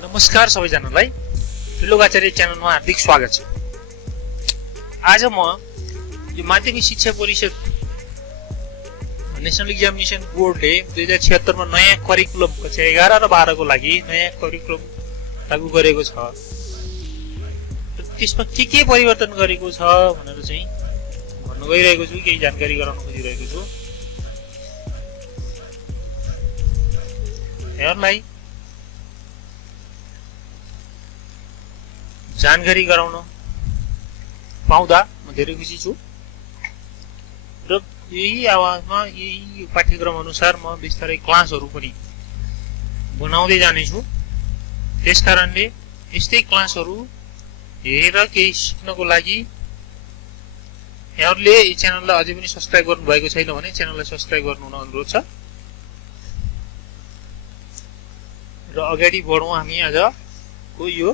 नमस्कार सबैजनालाई त्रिलोकाचार्य च्यानलमा हार्दिक स्वागत छ। आज म यो माध्यमिक शिक्षा परिषद नेशनल एक्जामिनेसन बोर्डले 2076 मा नयाँ करिकुलम कक्षा 11 र 12 को लागि नयाँ करिकुलम लागू गरेको छ। त्यसमा के परिवर्तन गरेको छ भनेर चाहिँ भन्न गइरहेको छु, केही जानकारी गराउन खोजिरहेको छु। यहाँलाई जानकारी गराउन पाउँदा म धेरै खुसी छु र यही आवाजमा यही पाठ्यक्रम अनुसार म बिस्तारै क्लासहरू पनि बनाउँदै जानेछु। त्यसकारणले यस्तै क्लासहरू हेरेर केही सिक्नको लागि यहाँहरूले यो च्यानललाई अझै पनि सब्स्क्राइब गर्नु भएको छैन भने च्यानललाई सब्स्क्राइब गर्नु अनुरोध छ र अगाडि बढौँ। हामी आजको यो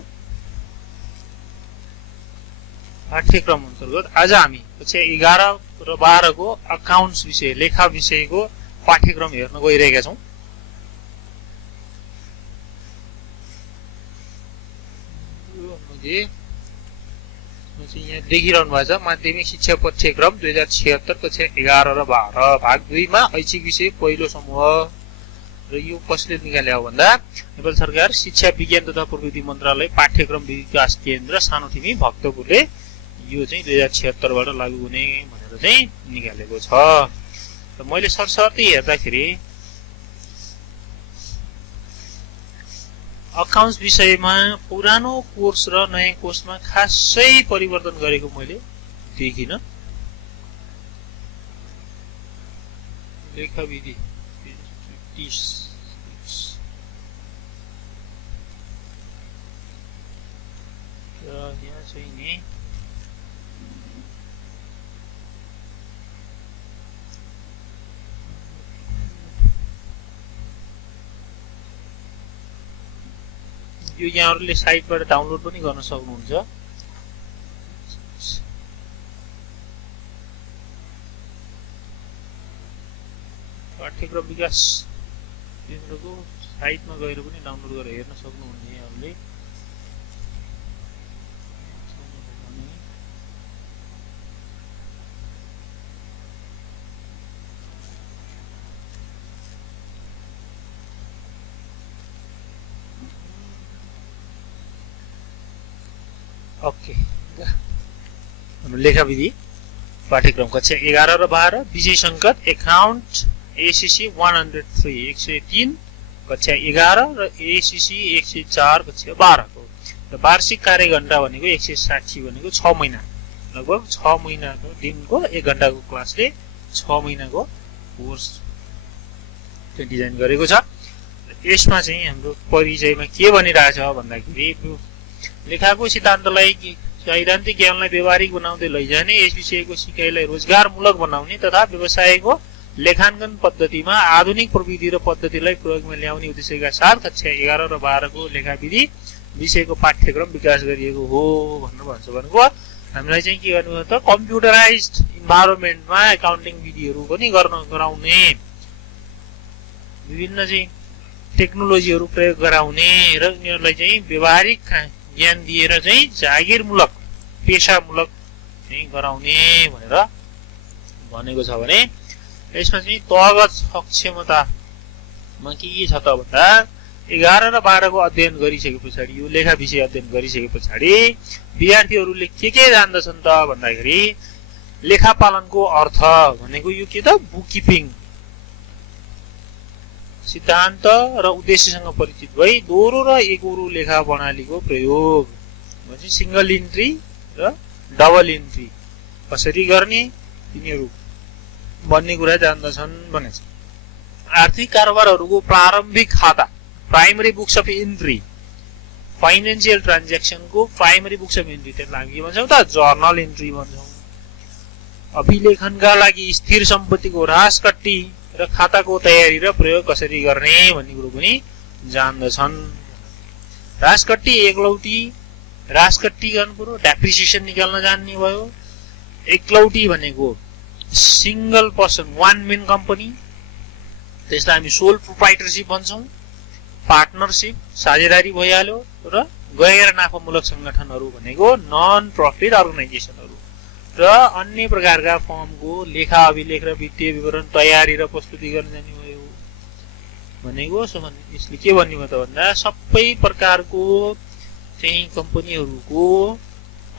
पाठ्यक्रम अन्तर्गत आज हामी कक्षा 11 र 12 को अकाउन्ट्स विषय, लेखा विषयको पाठ्यक्रम हेर्न गइरहेका छौं। यहाँ देखिरहनु भएको छ माध्यमिक शिक्षा पाठ्यक्रम 2076 कक्षा 11 र 12 भाग 2 मा ऐच्छिक विषय पहिलो समूह। र यो कसले निकाले हो भन्दा नेपाल सरकार शिक्षा विज्ञान तथा प्रविधि मन्त्रालय पाठ्यक्रम विकास केन्द्र सानोतिमी भक्तपुरले यो चाहिँ 2076 बाट लागू हुने भनेर चाहिँ निकालेको छ। र मैले सरसर्ती हेर्दाखेरि अकाउन्ट्स विषयमा पुरानो कोर्स र नयाँ कोर्समा खासै परिवर्तन गरेको मैले देखिन। लेखा विधि यहाँ चाहिँ नि यो यहाँहरूले साइटबाट डाउनलोड पनि गर्न सक्नुहुन्छ। पाठ्यक्रम विकास केन्द्रको साइटमा गएर पनि डाउनलोड गरेर हेर्न सक्नुहुन्छ यहाँहरूले। ओके, लेखा विधि पाठ्यक्रम कक्षा 11 र 12 विषय संकट एकाउन्ट एसीसी 103 103 कक्षा 11 र एसीसी 104 कक्षा 12 को र वार्षिक कार्य घण्टा भनेको 160 भनेको 6 महिना, लगभग 6 महिनाको दिनको 1 घण्टाको क्लासले 6 महिनाको कोर्स चाहिँ डिजाइन गरेको छ। यसमा चाहिँ हाम्रो परिचयमा के भनिरहेछ भन्दाखेरि लेखाको सिद्धान्तलाई सैद्धान्तिक ज्ञानलाई व्यावहारिक बनाउँदै लैजाने, यस विषयको सिकाइलाई रोजगारमूलक बनाउने तथा व्यवसायको लेखाङ्कन पद्धतिमा आधुनिक प्रविधि र पद्धतिलाई प्रयोगमा ल्याउने उद्देश्यका साथ कक्षा 11 र 12 को लेखा विधि विषयको पाठ्यक्रम विकास गरिएको हो भनेको हामीलाई चाहिँ के गर्नु त कम्प्युटराइज्ड इन्भाइरोमेन्टमा एकाउन्टिङ विधिहरू पनि गराउने, विभिन्न चाहिँ टेक्नोलोजीहरू प्रयोग गराउने र उनीहरूलाई चाहिँ व्यावहारिक ज्ञान दिएर चाहिँ जागिरमूलक पेशामूलक चाहिँ गराउने भनेर भनेको छ। भने यसमा चाहिँ तहगत सक्षमतामा के छ त भन्दा 11 र 12 को अध्ययन गरिसके पछाडि, यो लेखा विषय अध्ययन गरिसके पछाडि विद्यार्थीहरूले के जान्दछन् त भन्दाखेरि लेखापालनको अर्थ भनेको यो के त बुककिपिङ सिद्धान्त र उद्देश्यसँग परिचित भई दोहोरो र एकोरो लेखा प्रणालीको प्रयोग भन्छ, सिंगल इन्ट्री र डबल इन्ट्री कसरी गर्ने तिनीहरू भन्ने कुरा जान्दछन् भनेछ। आर्थिक कारोबारहरूको प्रारम्भिक खाता primary books of entry, financial ट्रान्ज्याक्सनको प्राइमरी बुक्स अफ इन्ट्री, त्यसलाई हामी के भन्छौँ त जर्नल इन्ट्री भन्छौँ। अभिलेखनका लागि स्थिर सम्पत्तिको ह्रासकट्टी र खाताको तयारी र प्रयोग कसरी गर्ने भन्ने कुरो पनि जान्दछन्। ह्रासकट्टी एकलौटी ह्रासकट्टी गर्नु पर्यो, डेप्रिसिएसन निकाल्न जान्ने भयो। एकलौटी भनेको single person one main company, त्यसलाई हामी सोल प्रोप्राइटरशिप भन्छौँ। पार्टनरशिप साझेदारी भइहाल्यो र गैर नाफामूलक संगठनहरू भनेको नन प्रफिट अर्गनाइजेसनहरू र अन्य प्रकारका फर्मको लेखा अभिलेख र वित्तीय विवरण तयारी र प्रस्तुति गर्न जाने भयो भनेको। यसले के भन्ने भयो त भन्दा सबै प्रकारको चाहिँ कम्पनीहरूको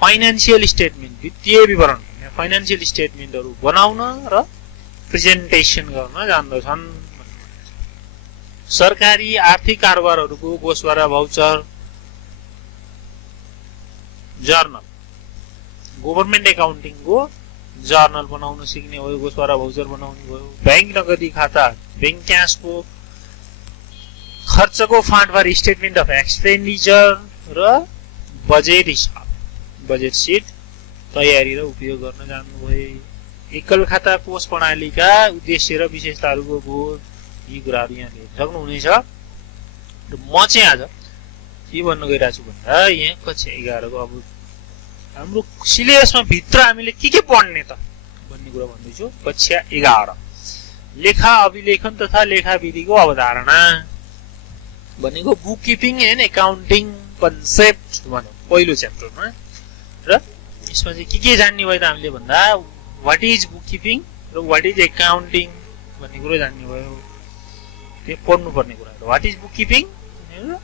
फाइनान्शियल स्टेटमेन्ट वित्तीय विवरण फाइनान्शियल स्टेटमेन्टहरू बनाउन र प्रेजेन्टेसन गर्न जान्दछन्। सरकारी आर्थिक कारोबारहरूको गोसवारा भाउचर जर्नल गभर्नमेन्ट एकाउन्टिङको जर्नल बनाउन सिक्ने भयो, गोसवारा भाउचर बनाउनु भयो। बैंक नगदी खाता बैंक क्यासको खर्चको फाँटबार स्टेटमेन्ट अफ एक्सपेन्डिचर र बजेट हिसाब बजेट सिट तयारी र उपयोग गर्न जान्नुभयो। एकल खाता कोष प्रणालीका उद्देश्य र विशेषताहरूको बोध यी कुराहरू यहाँ लेख्न सक्नुहुनेछ। र म चाहिँ आज के भन्न गइरहेको छु भन्दा यहाँ कक्षा 11 को अब हाम्रो सिलेबसमा भित्र हामीले के पढ्ने त भन्ने कुरा भन्दैछु। कक्षा 11 लेखा अभिलेखन तथा लेखा विधिको अवधारणा भनेको book keeping and accounting concept भनौँ पहिलो च्याप्टरमा। र यसमा चाहिँ के जान्ने भयो त हामीले भन्दा व्हाट इज बुक किपिङ र व्हाट इज एकाउन्टिङ भन्ने कुरा जान्ने भयो। त्यो पढ्नु पर्ने कुराहरू व्हाट इज बुक किपिङ र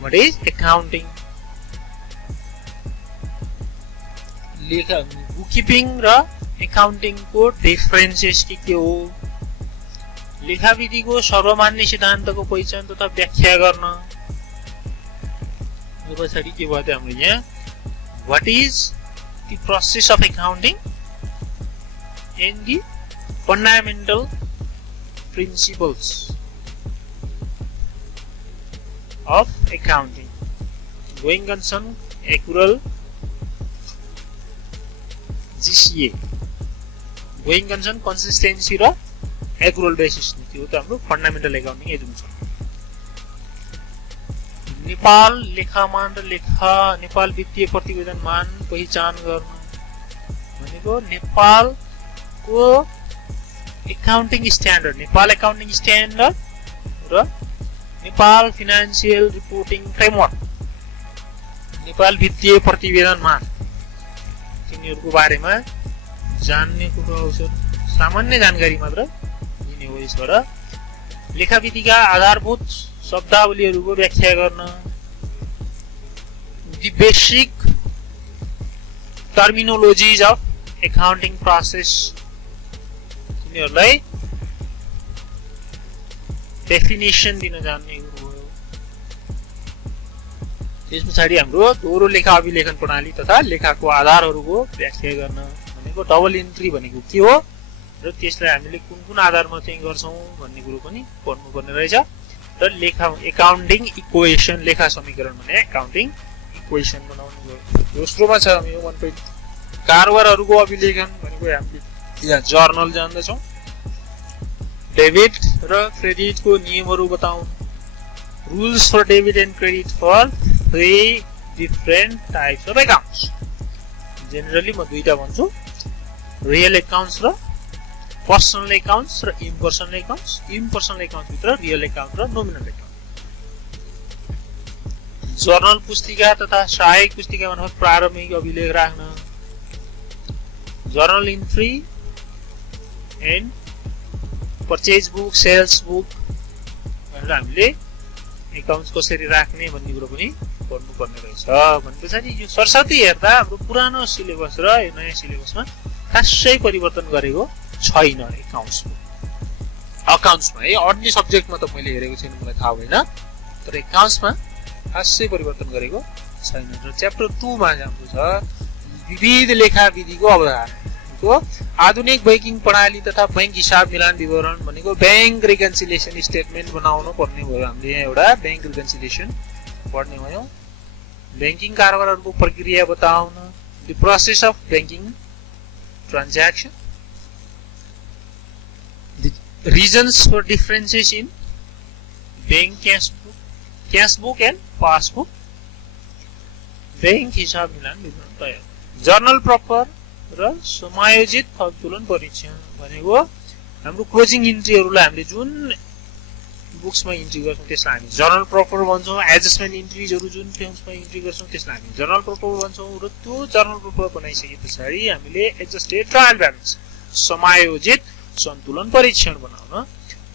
व्हाट इज एकाउन्टिङ। लेखा बुक किपिङ र एकाउन्टिङको डिफरेन्सेस के हो, लेखा विधिको सर्वमान्य सिद्धान्तको पहिचान तथा व्याख्या गर्न। पछाडि के भयो त हाम्रो यहाँ what is the process of accounting and the fundamental principles of accounting going concern accrual GCA going concern consistency र एक्युरल बेसिस नीति हो त हाम्रो फन्डामेन्टल एकाउन्टिङ एजुम्सन। नेपाल लेखामान र नेपाल वित्तीय प्रतिवेदन मान पहिचान गर्न भनेको नेपालको accounting standard Nepal accounting standard र Nepal financial reporting framework Nepal वित्तीय प्रतिवेदन मान तिनीहरूको बारेमा जान्ने कुरा हो। सामान्य जानकारी मात्र दिने हो। यसबाट लेखा विधिका आधारभूत शब्दावलीहरूको व्याख्या गर्न, the basic terminologies of accounting process तिनीहरूलाई डेफिनेसन दिन जान्ने हो। त्यस पछाडि हाम्रो दोहोरो लेखा अभिलेखन प्रणाली तथा लेखाको आधारहरूको व्याख्या गर्न भनेको डबल इन्ट्री भनेको के हो र त्यसलाई हामीले कुन आधारमा चाहिँ गर्छौं भन्ने कुरो पनि पढ्नुपर्ने रहेछ। र लेखा एकाउन्टिङ इक्वेसन लेखा समीकरण भने एकाउन्टिङ इक्वेसन बनाउनु भयो। दोस्रोमा छ हामी 1 कारोबारहरूको अभिलेखन भनेको हामीले यहाँ जर्नल जान्दछौँ। डेबिट र क्रेडिटको नियमहरू बताउँ, rules for debit and credit for 3 different types of accounts. Generally म दुईटा भन्छु, रियल एकाउन्ट्स र पर्सनल एकाउन्ट्स र इम्पर्सनल एकाउन्ट्स। इम्पर्सनल एकाउन्ट्स भित्र रियल एकाउन्ट र नोमिनल एकाउन्ट। जर्नल पुस्तिका तथा सहायक पुस्तिका मार्फत प्रारम्भिक अभिलेख राख्न, journal entry and purchase book sales book भनेर हामीले एकाउन्ट्स कसरी राख्ने भन्ने कुरो पनि पढ्नुपर्ने रहेछ। भनेपछि यो सरस्वती हेर्दा हाम्रो पुरानो सिलेबस र यो नयाँ सिलेबसमा खासै परिवर्तन गरेको छैन। अकाउन्ट्समा है अन्य सब्जेक्टमा त मैले हेरेको छैन, मलाई थाहा भएन, तर एकाउन्ट्समा खासै परिवर्तन गरेको छैन। र च्याप्टर 2 मा हाम्रो छ विविध लेखा विधिको अवधारणा, आधुनिक बैंकिङ प्रणाली तथा बैंक हिसाब मिलान विवरण भनेको बैंक रिकन्सिलिएसन स्टेटमेन्ट बनाउन पर्ने भयो। हामीले यहाँ एउटा बैंक रिकन्सिलिएसन पढ्ने भयो। बैंकिङ कारोबारहरूको प्रक्रिया बताउन, the process of banking transaction, the reasons for differences in bank cash book and passbook, bank हिसाब मिलान विवरण तयार, जर्नल प्रपर र समायोजित थप तुलन परीक्षण भनेको हाम्रो क्लोजिङ इन्ट्रीहरूलाई हामीले जुन बुक्समा इन्ट्री गर्छौँ त्यसलाई हामी जर्नल प्रपर भन्छौँ। एडजस्टमेन्ट इन्ट्रिजहरू जुन टेम्समा इन्ट्री गर्छौँ त्यसलाई हामी जर्नल प्रपर भन्छौँ। र त्यो जर्नल प्रपर बनाइसके पछाडि हामीले एडजस्टेड ट्रायल ब्यालेन्स समायोजित सन्तुलन परीक्षण बनाउन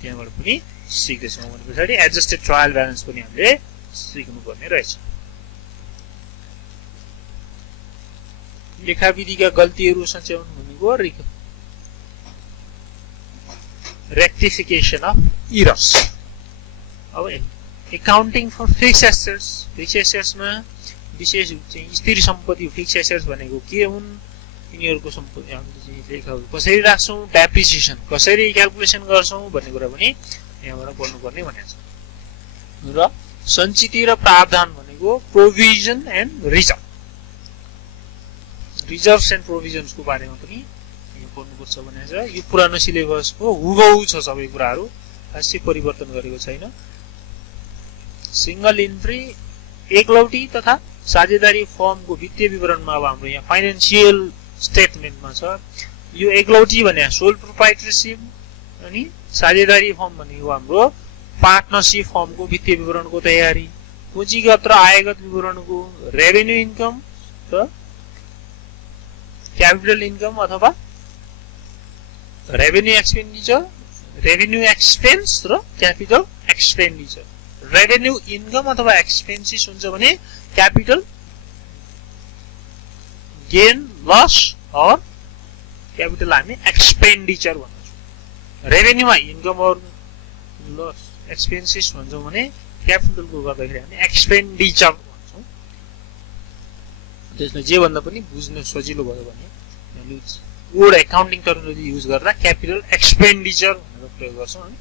त्यहाँबाट पनि सिक्दैछौँ भने पछाडि एडजस्टेड ट्रायल ब्यालेन्स पनि हामीले सिक्नुपर्ने रहेछ। लेखाविधिका गल्तीहरू सच्याउनु भनेको रेक्टिफिकेसन अफ इरर्स। अब accounting for fix assets, fix एसेट्समा विशेष चाहिँ स्थिर सम्पत्ति फिक्स एसेट्स भनेको के हुन्, यिनीहरूको सम्पत्ति हामीले लेखाहरू कसरी राख्छौँ, डेप्रिसिएसन कसरी क्याल्कुलेसन गर्छौँ भन्ने कुरा पनि यहाँबाट पढ्नुपर्ने भनेको छ। र सञ्चित र प्रावधान भनेको प्रोभिजन एन्ड रिजर्भ, रिजर्भ्स एन्ड प्रोभिजन्सको बारेमा पनि यहाँ पढ्नुपर्छ भनेको छ। यो पुरानो सिलेबसको हुबहु छ, सबै कुराहरू खासै परिवर्तन गरेको छैन। सिंगल इन्ट्री एकलौटी तथा साझेदारी फर्मको वित्तीय विवरणमा अब हाम्रो यहाँ फाइनान्सियल स्टेटमेन्टमा छ। यो एकलौटी भने सोल प्रोप्राइटरशिप अनि साझेदारी फर्म भनेको हाम्रो पार्टनरशिप फर्मको वित्तीय विवरणको तयारी, पुँजीगत र आयगत विवरणको रेभेन्यू इन्कम र क्यापिटल इन्कम अथवा रेभेन्यू एक्सपेन्डिचर, रेभेन्यू एक्सपेन्स र क्यापिटल एक्सपेन्डिचर। रेभेन्यू इन्कम अथवा एक्सपेन्सेस हुन्छ भने क्यापिटल गेन लस और क्यापिटल हामी एक्सपेन्डिचर भन्छौँ। रेभेन्यूमा इन्कम और लस एक्सपेन्सेस भन्छौँ भने क्यापिटलको गर्दाखेरि हामी एक्सपेन्डिचर भन्छौँ। त्यसलाई जे भन्दा पनि बुझ्न सजिलो भयो भने वर्ड एकाउन्टिङ टर्मिनोलोजी युज गर्दा क्यापिटल एक्सपेन्डिचर भनेर प्रयोग गर्छौँ। अनि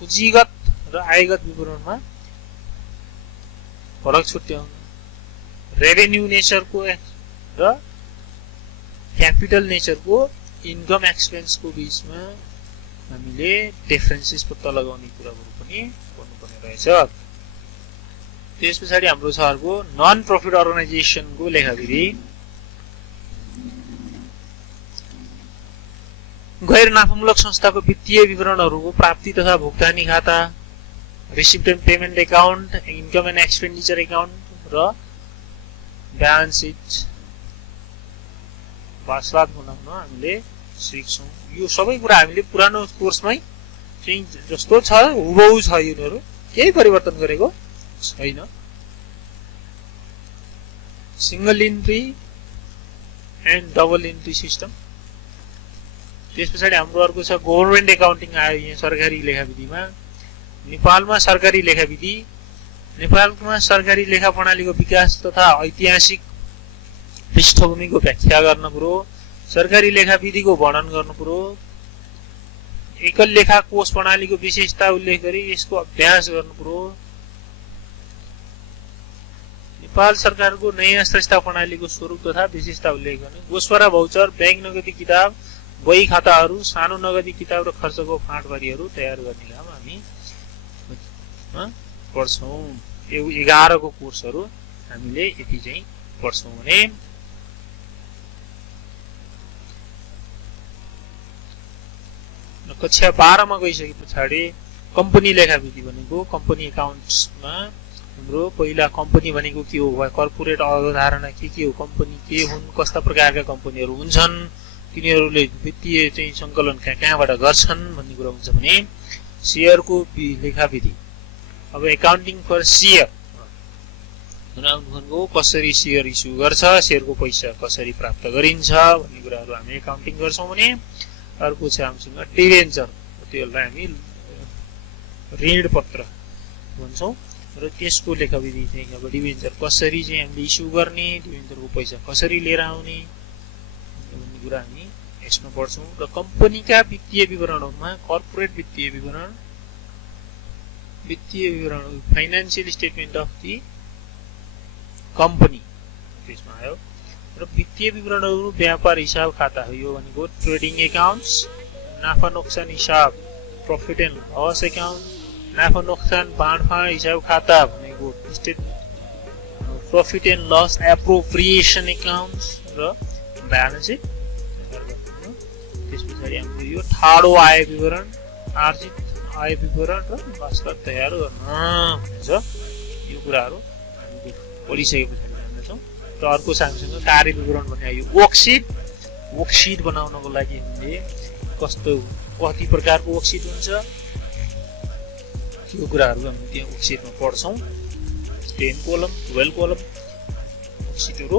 पुँजीगत र आयगत विवरणमा फरक छुट्याउनु, रेभेन्यू नेचरको र क्यापिटल नेचरको इन्कम एक्सपेन्सको बिचमा हामीले डिफरेन्सेस पत्ता लगाउने कुराहरू पनि गर्नुपर्ने रहेछ। त्यस पछाडि हाम्रो छ अर्को नन प्रफिट अर्गनाइजेसनको लेखाविधि। गैर नाफामूलक संस्थाको वित्तीय विवरणहरूको प्राप्ति तथा भुक्तानी खाता, receipt and payment account, income and expenditure account र ब्यालेन्स सिट वास्लाद बनाउन हामीले सिक्छौँ। यो सबै कुरा हामीले पुरानो कोर्समै चाहिँ जस्तो छ हुबहु छ, यिनीहरू केही परिवर्तन गरेको छैन। Single entry and double entry system. त्यस पछाडि हाम्रो अर्को छ गभर्नमेन्ट एकाउन्टिङ आयो यहाँ सरकारी लेखाविधिमा। नेपालमा सरकारी लेखाविधि, नेपालमा सरकारी लेखा प्रणालीको विकास तथा ऐतिहासिक पृष्ठभूमिको व्याख्या गर्न पर्यो, सरकारी लेखाविधिको वर्णन गर्नु पर्यो, एकल लेखा कोष प्रणालीको विशेषता उल्लेख गरी यसको अभ्यास गर्नु पर्यो, नेपाल सरकारको नयाँ संस्था प्रणालीको स्वरूप तथा विशेषता उल्लेख गर्ने, गोस्वारा भाउचर, ब्याङ्क नगदी किताब, बही खाताहरू, सानो नगदी किताब र खर्चको फाँटबारीहरू तयार गर्ने काम हामी पढ्छौँ। यो 11 को कोर्सहरू हामीले यति चाहिँ पढ्छौँ भने कक्षा 12 मा गइसके पछाडि कम्पनी लेखाविधि भनेको कम्पनी एकाउन्ट्समा हाम्रो पहिला कम्पनी भनेको के हो, कर्पोरेट अवधारणा के हो, कम्पनी के हुन्, कस्ता प्रकारका कम्पनीहरू हुन्छन्, तिनीहरूले वित्तीय चाहिँ सङ्कलन कहाँबाट गर्छन् भन्ने कुरा हुन्छ भने शेयरको लेखाविधि। अब एकाउन्टिङ फर शेयर भनेको कसरी शेयर इस्यु गर्छ, शेयरको पैसा कसरी प्राप्त गरिन्छ भन्ने कुराहरू हामी एकाउन्टिङ गर्छौँ भने अर्को छ हामीसँग डिभेन्चर, त्यसलाई हामी ऋण पत्र भन्छौँ र त्यसको लेखाविधि चाहिँ अब डिभेन्चर कसरी चाहिँ हामीले इस्यु गर्ने, डिभेन्चरको पैसा कसरी लिएर आउने भन्ने कुरा हामी यसमा पढ्छौँ। र कम्पनीका वित्तीय विवरणहरूमा कर्पोरेट वित्तीय विवरण financial statement of the company त्यसमा आयो। र वित्तीय विवरणहरू व्यापार हिसाब खाता हो, यो भनेको ट्रेडिङ एकाउन्ट्स, नाफा नोक्सान हिसाब प्रफिट एन्ड लस एकाउन्ट, नाफा नोक्सान बाँडफाँड हिसाब खाता भनेको profit and loss appropriation accounts र ब्यालेन्स सिट। त्यस पछाडि हाम्रो यो ठाडो आय विवरण, आर्जित आय विवरण र मास्टर तयार गर्न भनेछ। यो कुराहरू हामी पढिसके पछाडि जान्दछौँ। र अर्को हामीसँग कार्य विवरण भन्ने आयो वर्कसिट बनाउनको लागि हामीले कति प्रकारको वर्कसिट हुन्छ यो कुराहरू हामी त्यहाँ वर्कसिटमा पढ्छौँ। 10 कलम 12 कलम वर्कसिटहरू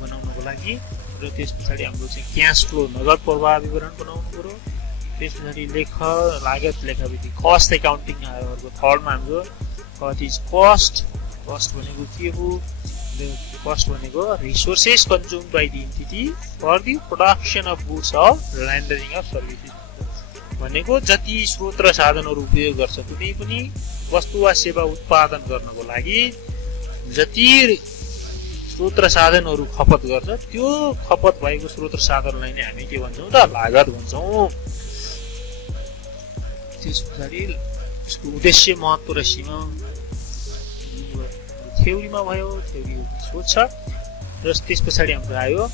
बनाउनको लागि। र त्यस पछाडि हाम्रो चाहिँ क्यास फ्लो नगद प्रवाह विवरण बनाउनु पर्यो। त्यस पछाडि लागत लेखाविधि कस्ट एकाउन्टिङ आयो। अर्को थर्डमा हाम्रो कट इज कस्ट भनेको के हो? कस्ट भनेको resources consume by the entity for the production of goods or rendering of services भनेको जति स्रोत र साधनहरू उपयोग गर्छ कुनै पनि वस्तु वा सेवा उत्पादन गर्नको लागि जति स्रोत र साधनहरू खपत गर्छ त्यो खपत भएको स्रोत र साधनलाई नै हामी के भन्छौँ त लागत भन्छौँ। त्यस पछाडि यसको उद्देश्य महत्त्व र सीमा थ्योरीमा भयो। थ्योरी सोध्छ। र त्यस पछाडि हाम्रो आयो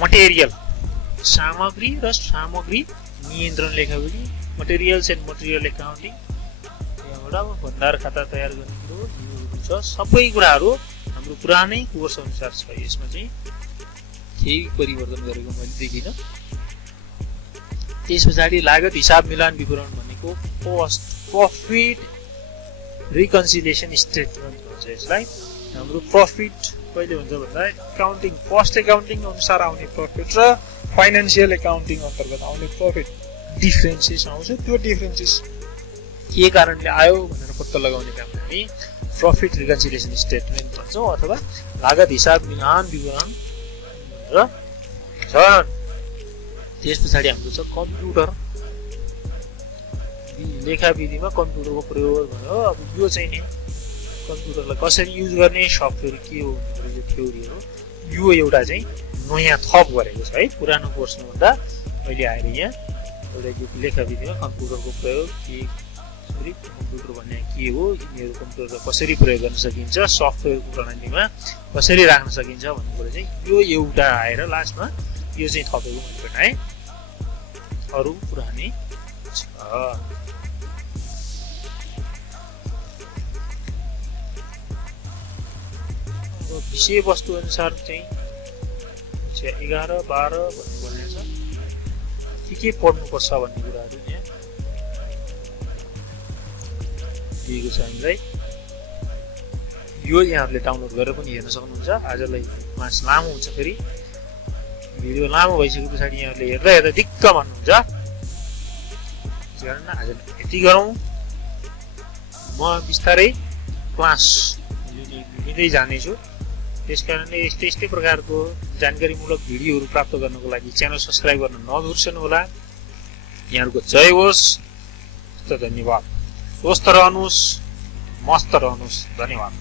मटेरियल सामग्री र सामग्री नियन्त्रण लेखाविधि मटेरियल्स एन्ड मटेरियल एकाउन्टिङ। त्यहाँबाट भण्डार खाता तयार गर्ने कुरो छ। सबै कुराहरू हाम्रो पुरानै कोर्स अनुसार छ। यसमा चाहिँ केही परिवर्तन गरेको मैले देखिनँ। त्यस पछाडि लागत हिसाब मिलान विवरण भनेको कस्ट प्रफिट रिकन्सिलिएसन स्टेटमेन्ट भन्छ यसलाई। हाम्रो प्रफिट कहिले हुन्छ भन्दा एकाउन्टिङ कस्ट एकाउन्टिङ अनुसार आउने प्रफिट र फाइनान्सियल एकाउन्टिङ अन्तर्गत आउने प्रफिट डिफरेन्सेस आउँछ। त्यो डिफरेन्सेस के कारणले आयो भनेर पत्ता लगाउने काम हामी प्रफिट रिकन्सिलिएसन स्टेटमेन्ट भन्छौँ अथवा लागत हिसाब मिलान विवरण र छन्। त्यस पछाडि हाम्रो छ कम्प्युटर लेखाविधिमा कम्प्युटरको प्रयोग भयो। अब यो चाहिँ नि कम्प्युटरलाई कसरी युज गर्ने सफ्टवेयर के हो भनेर यो थ्योरीहरू यो एउटा चाहिँ नयाँ थप गरेको छ है। पुरानो कोर्समा भन्दा अहिले आएर यहाँ एउटा यो लेखाविधिमा कम्प्युटरको प्रयोग के कम्प्युटर भन्ने के हो यिनीहरू कम्प्युटरलाई कसरी प्रयोग गर्न सकिन्छ सफ्टवेयरको प्रणालीमा कसरी राख्न सकिन्छ भन्ने कुरा चाहिँ यो एउटा आएर लास्टमा यो चाहिँ थपेको मैले भेटाएँ। अरू पुरानै छ। विषयवस्तु अनुसार चाहिँ 11, 12 भन्ने भनेको छ। के पढ्नुपर्छ भन्ने कुराहरू यहाँ दिएको छ हामीलाई। यो यहाँहरूले डाउनलोड गरेर पनि हेर्न सक्नुहुन्छ। आजलाई क्लास लामो हुन्छ, फेरि भिडियो लामो भइसके पछाडि यहाँहरूले हेर्दा दिक्क भन्नुहुन्छ। त्यस कारण आज यति गरौँ। म बिस्तारै क्लास लिँदै जानेछु। त्यसकारणले यस्तै प्रकारको जानकारीमूलक भिडियोहरू प्राप्त गर्नको लागि च्यानल सब्स्क्राइब गर्न नबिर्सनुहोला। यहाँहरूको जय होस्। धन्यवाद। स्वस्थ रहनुहोस्, मस्त रहनुहोस्। धन्यवाद।